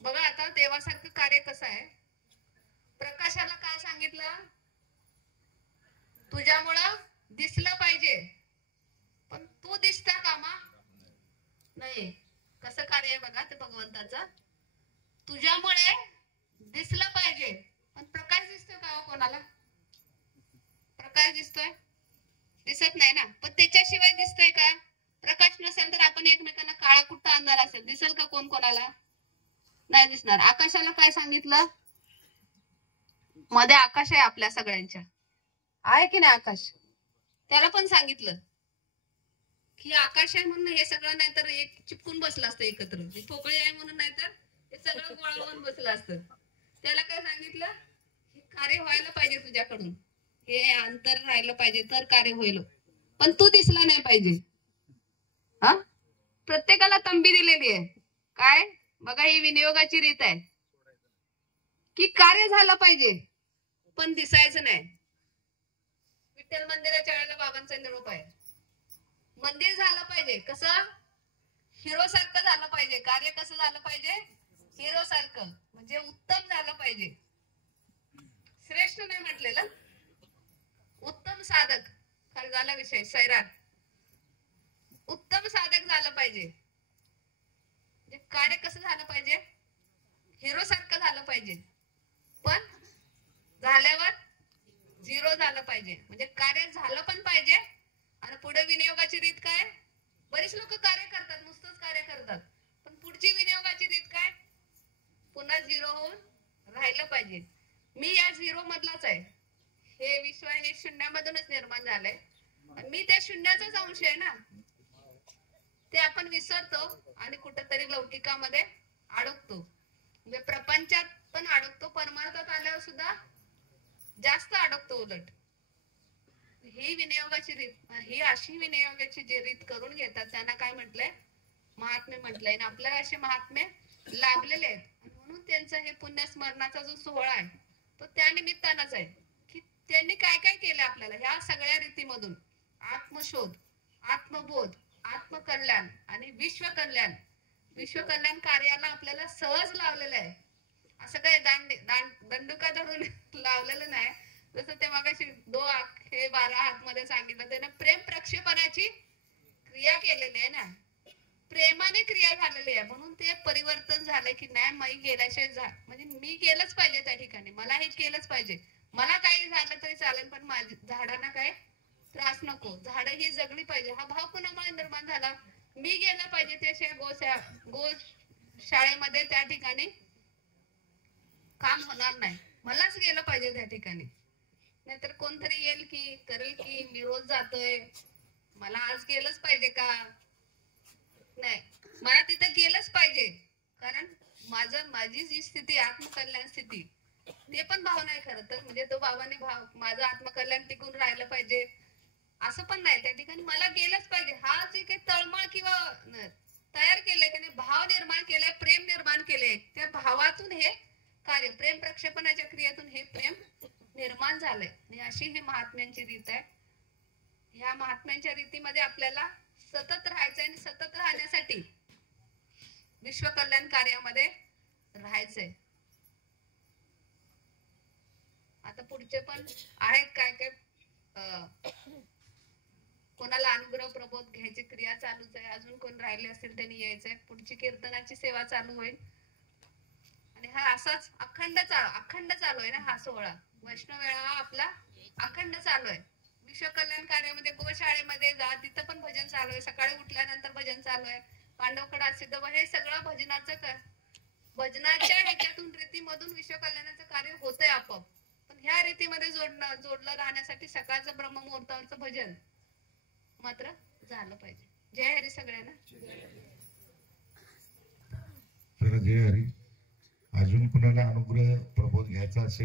बघा आता देवासारखं कार्य कसं आहे. प्रकाशाला काय सांगितलं? तुझ्यामुळं दिसलं पाहिजे, पण तू दिसता कामा नाही. कसं कार्य आहे बघा ते भगवंताचं. तुझ्यामुळे दिसलं पाहिजे, पण प्रकाश दिसतोय का कोणाला? प्रकाश दिसतोय? दिसत नाही ना. पण त्याच्याशिवाय दिसतोय का? प्रकाश नसेल तर आपण एकमेकांना काळा कुठं आणणार असेल, दिसेल का कोण कोणाला? नाही दिसणार. आकाशाला काय सांगितलं? मध्ये आकाश आहे आपल्या सगळ्यांच्या, आहे की नाही आकाश? त्याला पण सांगितलं की आकाश आहे म्हणून हे सगळं, नाही तर एक चिपकून बसलं असतं एकत्र. पोकळी आहे म्हणून नाही तर हे सगळं गोळा होऊन बसलं असतं. त्याला काय सांगितलं? हे कार्य व्हायला पाहिजे तुझ्याकडून, हे अंतर राहिलं पाहिजे तर कार्य होईल, पण तू दिसला नाही पाहिजे. हा, प्रत्येकाला तंबी दिलेली आहे. काय बघा, ही विनियोगाची रीत आहे की कार्य झालं पाहिजे पण दिसायचं नाही. विठ्ठल मंदिराच्या वेळेला बाबांचा निरोप आहे, मंदिर झालं पाहिजे कसं? हिरो सारखं झालं पाहिजे. कार्य कसं झालं पाहिजे? हिरो सारखं, म्हणजे उत्तम झालं पाहिजे. श्रेष्ठ नाही म्हटलेलं, उत्तम साधक. खरगाला विषय सैराट, उत्तम साधक झालं पाहिजे. म्हणजे कार्य कसं झालं पाहिजे? हिरो सारखं झालं पाहिजे, पण झाल्यावर झिरो झालं पाहिजे. म्हणजे कार्य झालं पण पाहिजे. आणि पुढे विनियोगाची रीत काय? बरीच लोक कार्य करतात, नुसतंच कार्य करतात, पण पुढची विनियोगाची रीत काय? पुन्हा झिरो होऊन राहिलं पाहिजे. मी या झिरो मधलाच आहे. हे विश्व हे शून्यामधूनच निर्माण झालंय, मी त्या शून्याचाच अंश आहे ना. ते आपण विसरतो आणि कुठेतरी लौकिकामध्ये अडकतो. म्हणजे प्रपंचात पण अडकतो, परमार्थात आल्यावर सुद्धा जास्त अडकतो उलट. ही विनियोगाची रीत, ही अशी विनियोगाची जी रीत करून घेतात त्यांना काय म्हटलंय? महात्मे म्हटलंय. आणि आपल्याला असे महात्मे लाभलेले आहेत. म्हणून त्यांचा हे पुण्यस्मरणाचा जो सोहळा आहे तो त्या निमित्तानंच आहे की त्यांनी काय काय केलं आपल्याला ह्या सगळ्या रीतीमधून. आत्मशोध, आत्मबोध, आत्मकल्याण आणि विश्व कल्याण. विश्व कल्याण कार्याला आपल्याला सहज लावलेलं आहे. असं काही दंडुका धरून लावलेलं नाही. जसं ते मगाशी हे 12 हात मध्ये सांगितलं त्यानं प्रेम प्रक्षेपणाची क्रिया केलेली आहे ना, प्रेमाने क्रिया झालेली आहे, म्हणून ते परिवर्तन झालं की नाही मी गेल्याशिवाय म्हणजे मी गेलंच पाहिजे त्या ठिकाणी, मला हे केलंच पाहिजे. मला काही झालं तरी चालेल पण झाडांना काय त्रास नको, झाडं ही जगली पाहिजे. हा भाव कुणामुळे निर्माण झाला? मी गेलं पाहिजे त्याशिवाय गो शाळेमध्ये त्या ठिकाणी काम होणार नाही, मलाच गेलं पाहिजे त्या ठिकाणी. नाहीतर कोणतरी येईल की करेल की मी रोज जातोय, मला आज गेलंच पाहिजे का? नाही, मला तिथं गेलंच पाहिजे. कारण माझी जी स्थिती आत्मकल्याण स्थिती, ते पण भाव नाही खरं तर. म्हणजे तो बाबांनी भाव माझं आत्मकल्याण टिकून राहिलं पाहिजे असं पण नाही, त्या ठिकाणी मला गेलंच पाहिजे. हा जे काही तळमळ किंवा तयार केलंय की नाही, भाव निर्माण केलाय, प्रेम निर्माण केलंय, त्या भावातून हे कार्य, प्रेम प्रक्षेपणाच्या क्रियेतून हे प्रेम निर्माण झालंय. आणि अशी ही महात्म्यांची रीत आहे. ह्या महात्म्यांच्या रीतीमध्ये आपल्याला सतत राहायचंय आणि सतत राहण्यासाठी विश्व कल्याण कार्यामध्ये राहायचंय. आता पुढचे पण आहेत काय काय, कोणाला अनुग्रह प्रबोध घ्यायची क्रिया चालूच आहे, अजून कोण राहिले असेल त्यांनी यायचंय. पुढची कीर्तनाची सेवा चालू होईल आणि हा असाच अखंड चालू आहे ना हा सोहळा. वैष्णव वेळा हा आपला अखंड चालू आहे. विश्व कल्याण कार्यामध्ये गोशाळेमध्ये जा, तिथं पण भजन चालू आहे, सकाळी उठल्यानंतर भजन चालू आहे, पांडवकडा सिद्ध, हे सगळं भजनाच्या ह्याच्यातून रीतीमधून विश्व कल्याणाचं कार्य होतंय आपोआप. पण ह्या रीतीमध्ये जोडलं राहण्यासाठी सकाळचं ब्रह्ममुहूर्तावरचं भजन मात्र झालं पाहिजे. जय हरी सगळ्यांना. जय हरी. अजून कुणाला अनुग्रह प्रबोध घ्यायचा असेल